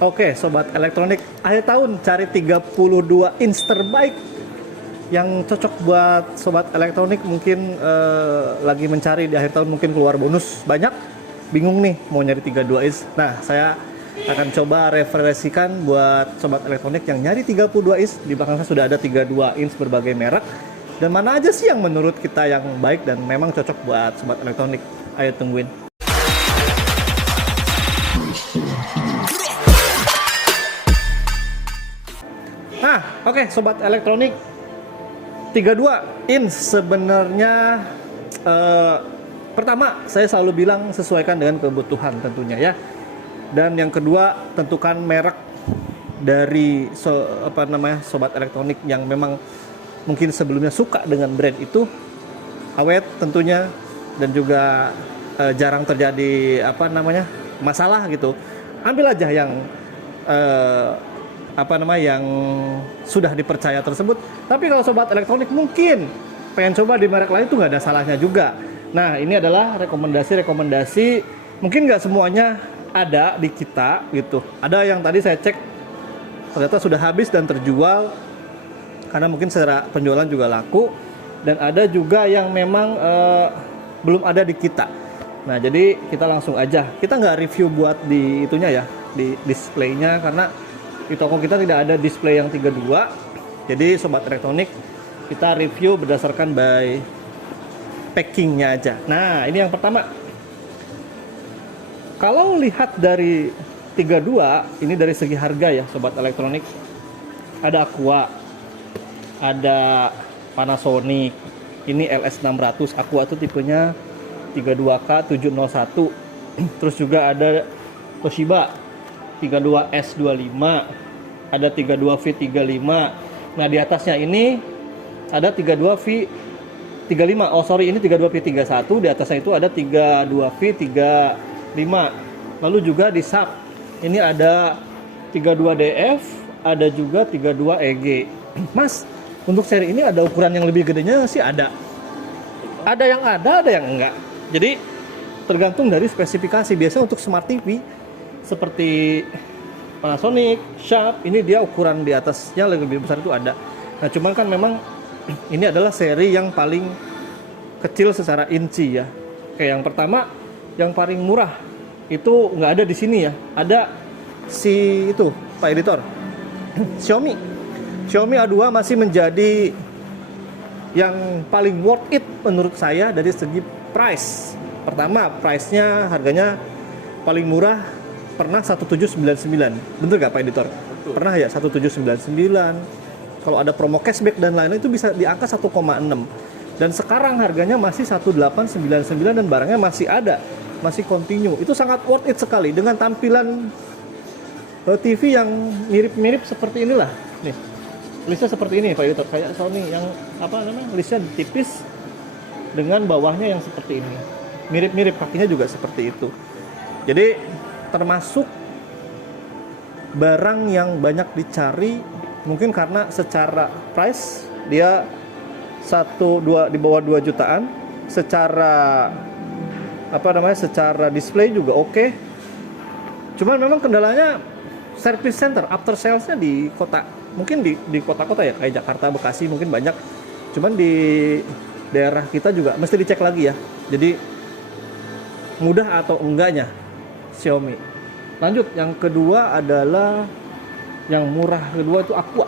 Oke, sobat elektronik, akhir tahun cari 32 inch terbaik yang cocok buat sobat elektronik. Mungkin lagi mencari di akhir tahun, mungkin keluar bonus banyak, bingung nih mau nyari 32 inch. Nah, saya akan coba referensikan buat sobat elektronik yang nyari 32 inch. Di belakang saya sudah ada 32 inch berbagai merek, dan mana aja sih yang menurut kita yang baik dan memang cocok buat sobat elektronik. Ayo tungguin. Nah, oke, sobat elektronik, 32 inch sebenarnya pertama saya selalu bilang sesuaikan dengan kebutuhan tentunya ya. Dan yang kedua, tentukan merek dari sobat elektronik yang memang mungkin sebelumnya suka dengan brand itu, awet tentunya, dan juga jarang terjadi masalah gitu. Ambil aja yang yang sudah dipercaya tersebut. Tapi kalau sobat elektronik mungkin pengen coba di merek lain, itu nggak ada salahnya juga. Nah, ini adalah rekomendasi, mungkin nggak semuanya ada di kita gitu. Ada yang tadi saya cek ternyata sudah habis dan terjual karena mungkin secara penjualan juga laku, dan ada juga yang memang belum ada di kita. Nah, jadi kita langsung aja, kita nggak review buat di itunya ya, di displaynya, karena di toko kita tidak ada display yang 32. Jadi sobat elektronik, kita review berdasarkan by packingnya aja. Nah, ini yang pertama. Kalau lihat dari 32, ini dari segi harga ya sobat elektronik, ada Aqua, ada Panasonic, ini LS600. Aqua itu tipenya 32K 701. Terus juga ada Toshiba 32S25, ada 32V35. Nah, di atasnya ini ada 32V35. Oh sorry, ini 32V31. Di atasnya itu ada 32V35. Lalu juga di sub ini ada 32DF, ada juga 32EG. Mas, untuk seri ini ada ukuran yang lebih gedenya sih ada. Ada yang enggak. Jadi tergantung dari spesifikasi. Biasanya untuk smart TV seperti Panasonic, Sharp, ini dia ukuran di atasnya lebih besar itu ada. Nah, cuman kan memang ini adalah seri yang paling kecil secara inci ya. Kayak yang pertama, yang paling murah itu nggak ada di sini ya. Ada si itu, Pak Editor, Xiaomi A2 masih menjadi yang paling worth it menurut saya dari segi price. Pertama, price-nya, harganya paling murah pernah 1799. Bener gak Pak Editor? Betul. Pernah ya 1799. Kalau ada promo cashback dan lain-lain itu bisa di angka 1,6. Dan sekarang harganya masih 1899 dan barangnya masih ada, masih continue. Itu sangat worth it sekali dengan tampilan TV yang mirip-mirip seperti inilah. Nih, listnya seperti ini Pak Editor, kayak Sony yang listnya tipis dengan bawahnya yang seperti ini. Mirip-mirip, kakinya juga seperti itu. Jadi termasuk barang yang banyak dicari, mungkin karena secara price dia di bawah 2 jutaan, secara secara display juga oke. Cuman memang kendalanya service center, after sales-nya di kota, mungkin di kota-kota ya kayak Jakarta, Bekasi mungkin banyak. Cuman di daerah kita juga mesti dicek lagi ya. Jadi mudah atau enggaknya Xiaomi. Lanjut, yang kedua adalah yang murah kedua itu Aqua.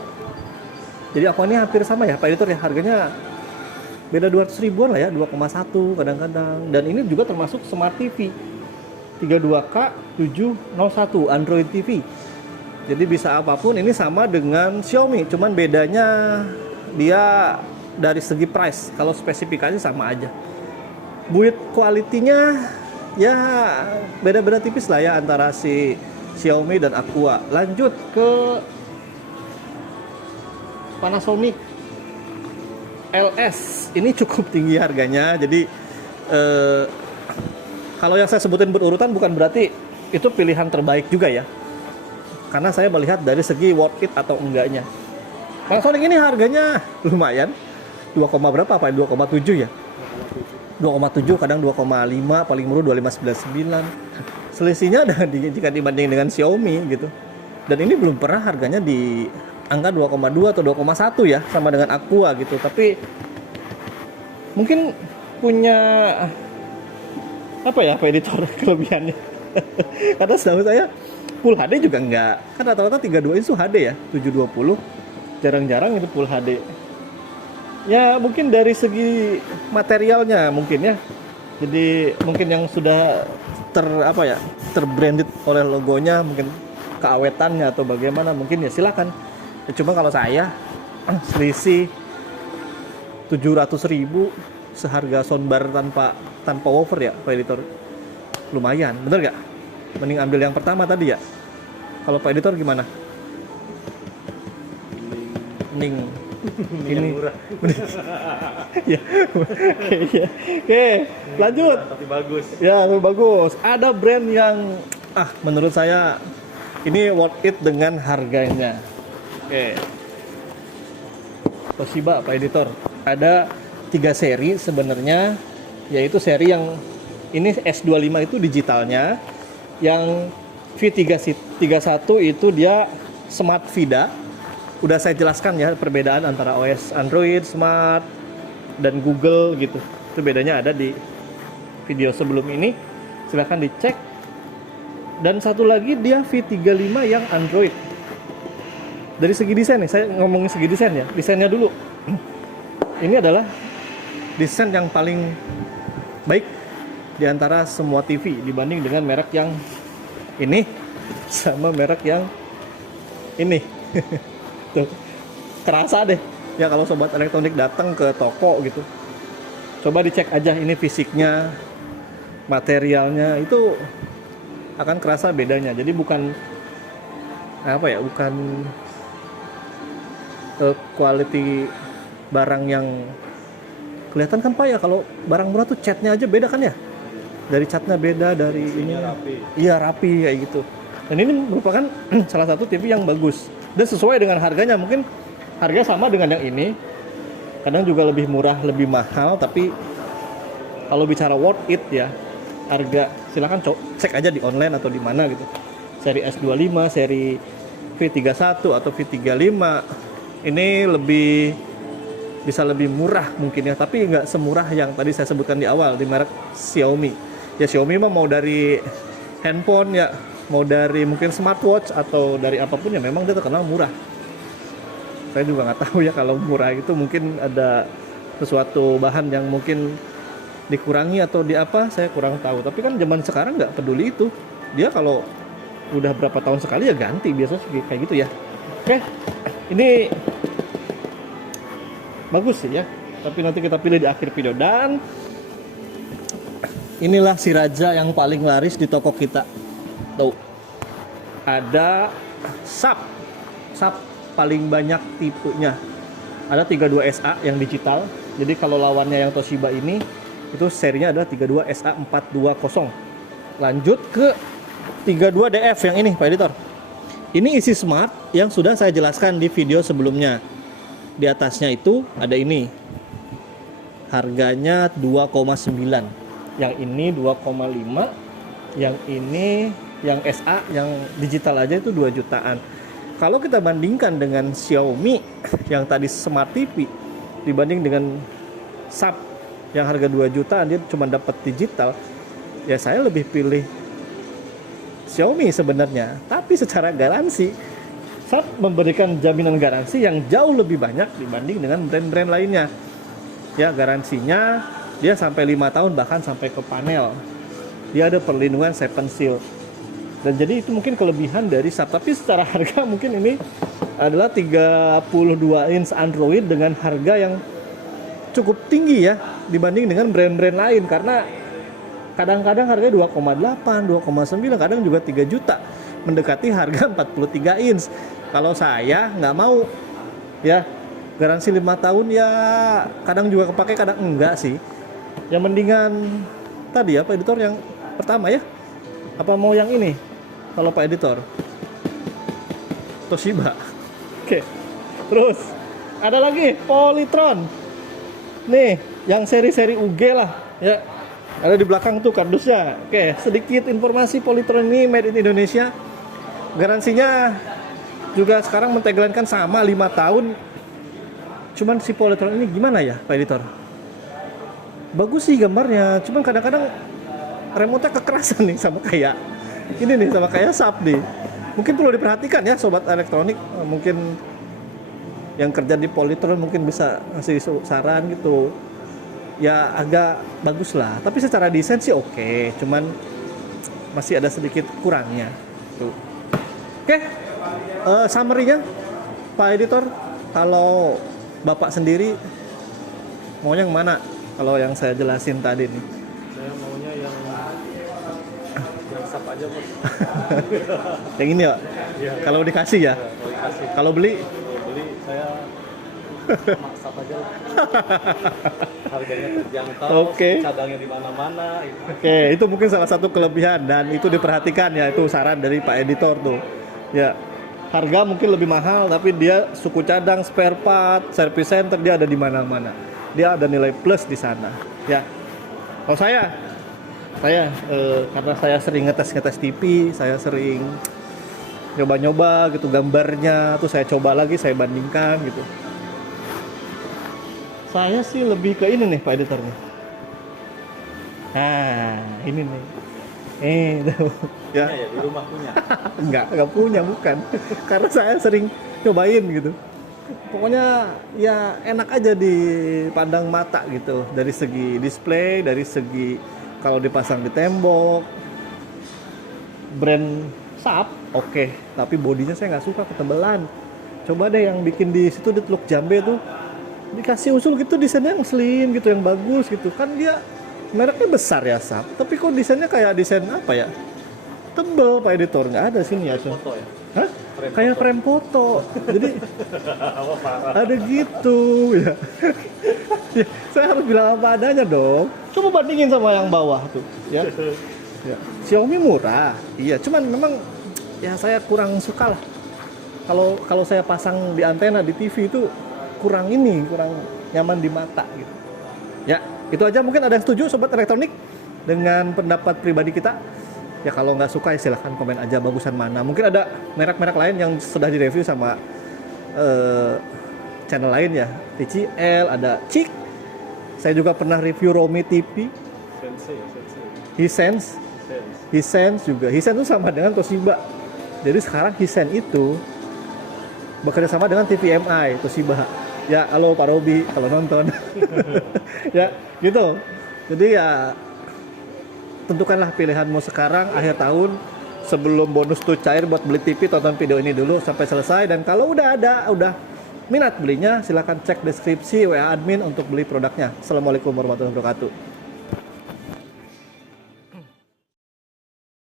Jadi Aqua ini hampir sama ya Pak Editor ya, harganya beda 200 ribuan lah ya, 2,1 kadang-kadang. Dan ini juga termasuk Smart TV 32K 701 Android TV. Jadi bisa apapun, ini sama dengan Xiaomi, cuman bedanya dia dari segi price. Kalau spesifikasi sama aja. Build quality-nya ya beda-beda tipis lah ya antara si Xiaomi dan Aqua. Lanjut ke Panasonic LS, ini cukup tinggi harganya. Jadi kalau yang saya sebutin berurutan bukan berarti itu pilihan terbaik juga ya, karena saya melihat dari segi worth it atau enggaknya. Panasonic ini harganya lumayan, 2, berapa Pak? 2,7 ya? 2,7, kadang 2,5, paling murah 2599. Selisihnya ada jika dibanding dengan Xiaomi gitu. Dan ini belum pernah harganya di angka 2,2 atau 2,1 ya, sama dengan Aqua gitu. Tapi mungkin punya apa ya, Pak editor, kelebihannya. Karena setahu saya Full HD juga enggak. Kan rata-rata 32 inch itu HD ya, 720. Jarang-jarang itu Full HD. Ya mungkin dari segi materialnya mungkin ya. Jadi mungkin yang sudah terbranded oleh logonya, mungkin keawetannya atau bagaimana, mungkin ya silakan. Ya, cuma kalau saya selisih 700.000 seharga soundbar tanpa woofer ya, Pak editor. Lumayan, bener gak? Mending ambil yang pertama tadi ya. Kalau Pak editor gimana? Mending ini murah. Ya. Oke, lanjut. Tapi bagus. Ya, lebih bagus. Ada brand yang menurut saya ini worth it dengan harganya. Oke. Toshiba, Pak editor. Ada 3 seri sebenarnya, yaitu seri yang ini S25 itu digitalnya, yang V31 itu dia Smart Vida. Udah saya jelaskan ya perbedaan antara OS Android, Smart, dan Google gitu. Itu bedanya ada di video sebelum ini. Silahkan dicek. Dan satu lagi dia V35 yang Android. Dari segi desain nih, saya ngomongin segi desain ya. Desainnya dulu. Ini adalah desain yang paling baik di antara semua TV dibanding dengan merek yang ini sama merek yang ini. Tuh, kerasa deh ya kalau sobat elektronik datang ke toko gitu. Coba dicek aja ini fisiknya, materialnya, itu akan kerasa bedanya. Jadi bukan quality barang yang kelihatan kan Pak ya, kalau barang murah tuh catnya aja beda kan ya, dari catnya beda, dari ini rapi. Iya rapi kayak gitu. Dan ini merupakan salah satu TV yang bagus dan sesuai dengan harganya. Mungkin harga sama dengan yang ini, kadang juga lebih murah lebih mahal, tapi kalau bicara worth it ya, harga silakan cek aja di online atau di mana gitu. Seri S25, seri V31 atau V35 ini bisa lebih murah mungkin ya, tapi nggak semurah yang tadi saya sebutkan di awal di merek Xiaomi. Ya Xiaomi mah mau dari handphone ya, mau dari mungkin smartwatch atau dari apapun ya, memang dia terkenal murah. Saya juga nggak tahu ya kalau murah itu mungkin ada sesuatu bahan yang mungkin dikurangi atau di apa, saya kurang tahu. Tapi kan zaman sekarang nggak peduli itu, dia kalau udah berapa tahun sekali ya ganti, biasanya kayak gitu ya. Oke, ini bagus sih ya, tapi nanti kita pilih di akhir video. Dan inilah si raja yang paling laris di toko kita. Tuh, ada SAP paling banyak tipenya. Ada 32SA yang digital. Jadi kalau lawannya yang Toshiba ini, itu serinya adalah 32SA420. Lanjut ke 32DF yang ini, Pak editor. Ini isi smart yang sudah saya jelaskan di video sebelumnya. Di atasnya itu ada ini. Harganya 2,9. Yang ini 2,5. Yang ini, yang SA, yang digital aja itu 2 jutaan. Kalau kita bandingkan dengan Xiaomi yang tadi Smart TV, dibanding dengan SAP yang harga 2 jutaan, dia cuma dapat digital, ya saya lebih pilih Xiaomi sebenarnya. Tapi secara garansi, SAP memberikan jaminan garansi yang jauh lebih banyak dibanding dengan brand-brand lainnya. Ya, garansinya dia sampai 5 tahun, bahkan sampai ke panel. Dia ada perlindungan 7 Seal. Dan jadi itu mungkin kelebihan dari SAP. Tapi secara harga mungkin ini adalah 32 inch Android dengan harga yang cukup tinggi ya dibanding dengan brand-brand lain, karena kadang-kadang harganya 2,8, 2,9, kadang juga 3 juta, mendekati harga 43 inch. Kalau saya nggak mau ya, garansi 5 tahun ya, kadang juga kepake, kadang enggak sih. Yang mendingan tadi ya Pak editor, yang pertama ya, apa mau yang ini kalau Pak editor? Toshiba. Oke. Terus ada lagi Polytron. Nih, yang seri-seri UG lah ya. Ada di belakang tuh kardusnya. Oke, sedikit informasi, Polytron ini made in Indonesia. Garansinya juga sekarang mentagline-kan sama 5 tahun. Cuman si Polytron ini gimana ya Pak Editor? Bagus sih gambarnya, cuman kadang-kadang remote-nya kekerasan nih sama kayak ini nih, sama kayak SAP nih. Mungkin perlu diperhatikan ya sobat elektronik, mungkin yang kerja di Polytron mungkin bisa ngasih saran gitu. Ya agak bagus lah, tapi secara desain sih oke, cuman masih ada sedikit kurangnya. Tuh. Oke, summary-nya Pak Editor, kalau Bapak sendiri maunya yang mana? Kalau yang saya jelasin tadi nih. Saya maunya yang SAP aja, Bos. Yang ini ya? Iya. Kalau dikasih ya? Kalau dikasih. Kalau beli? Kalau beli saya SAP aja. Harganya terjangkau. Oke. Cadangnya di mana-mana. Gitu. Oke, itu mungkin salah satu kelebihan dan itu diperhatikan ya, itu saran dari Pak Editor tuh. Ya, harga mungkin lebih mahal tapi dia suku cadang, spare part, service center dia ada di mana-mana. Dia ada nilai plus di sana. Ya. Kalau saya karena saya sering ngetes TV, saya sering nyoba-nyoba gitu gambarnya, tuh saya coba lagi, saya bandingkan gitu. Saya sih lebih ke ini nih Pak Editor nih. Nah, ini nih. Ya. Ya, di rumah punya. Enggak punya, bukan. Karena saya sering cobain gitu. Pokoknya ya enak aja dipandang mata gitu. Dari segi display, dari segi kalau dipasang di tembok. Brand SAP, oke. Tapi bodinya saya nggak suka, ketebalan. Coba deh yang bikin di situ di Teluk Jambe tuh. Dikasih usul gitu desainnya yang slim gitu, yang bagus gitu. Kan dia mereknya besar ya SAP. Tapi kok desainnya kayak desain apa ya? Tebel Pak Editor, nggak ada sini ya tuh. Foto ya? Hah? Kayak frame foto. Jadi ada gitu ya. Ya, saya harus bilang apa adanya dong. Coba bandingin sama yang bawah tuh, ya. Ya. Xiaomi murah, iya. Cuman memang ya saya kurang suka lah. Kalau saya pasang di antena di TV itu kurang nyaman di mata gitu. Ya, itu aja. Mungkin ada yang setuju sobat elektronik dengan pendapat pribadi kita. Ya kalau nggak suka ya silahkan komen aja bagusan mana. Mungkin ada merek-merek lain yang sudah direview sama channel lain ya. TCL, ada Cik. Saya juga pernah review Romi TV. Hisense. Hisense juga. Hisense itu sama dengan Toshiba. Jadi sekarang Hisense itu bekerja sama dengan TVMI, Toshiba. Ya, halo Pak Robi kalau nonton. Ya, gitu. Jadi ya tentukanlah pilihanmu sekarang akhir tahun sebelum bonus tuh cair buat beli TV. Tonton video ini dulu sampai selesai, dan kalau udah minat belinya silahkan cek deskripsi WA admin untuk beli produknya. Assalamualaikum warahmatullahi wabarakatuh.